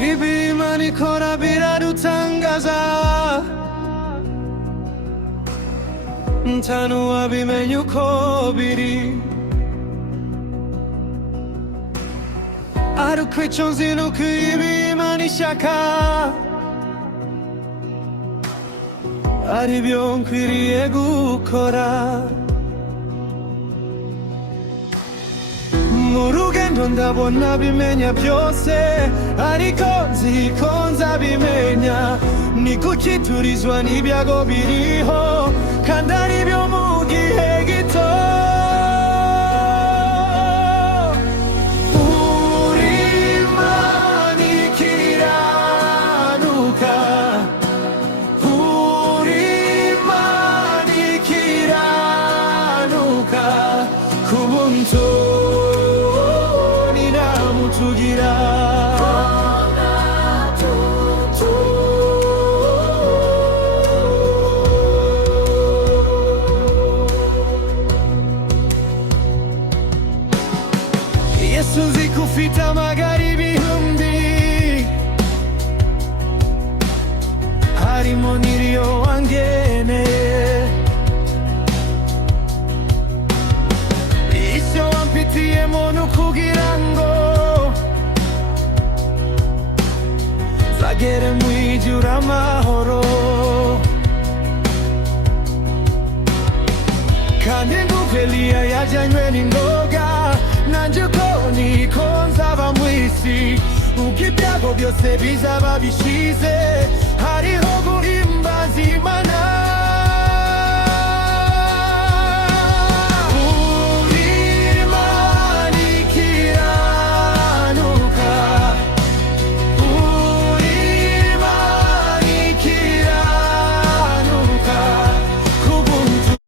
Ibi Imana ikora biradutangaza, nta n'uwabimenya uko biri. ariko icyo nzi ni uko ibi Imana ishaka ari byo nkwiriye gukora. Mu rugendo ndabona bimenya byose, ariko nzi ko nzabimenya. Ni kuki turizwa n'ibyago biriho, kandi ari byo mu gihe gito. Yesu nzi ko ufite amagare ibihumbi, harimo n'iriyo wangeneye. Icyo wampitiyemo ni ukugira ngo nzagere mu ijuru amahoro, kandi nk'uko Eliya yajyanywe n'ingoga, nanjye uko niko nzaba mu isi. Ubwo ibyago byose bizaba bishize, hariho guhimbaza Imana.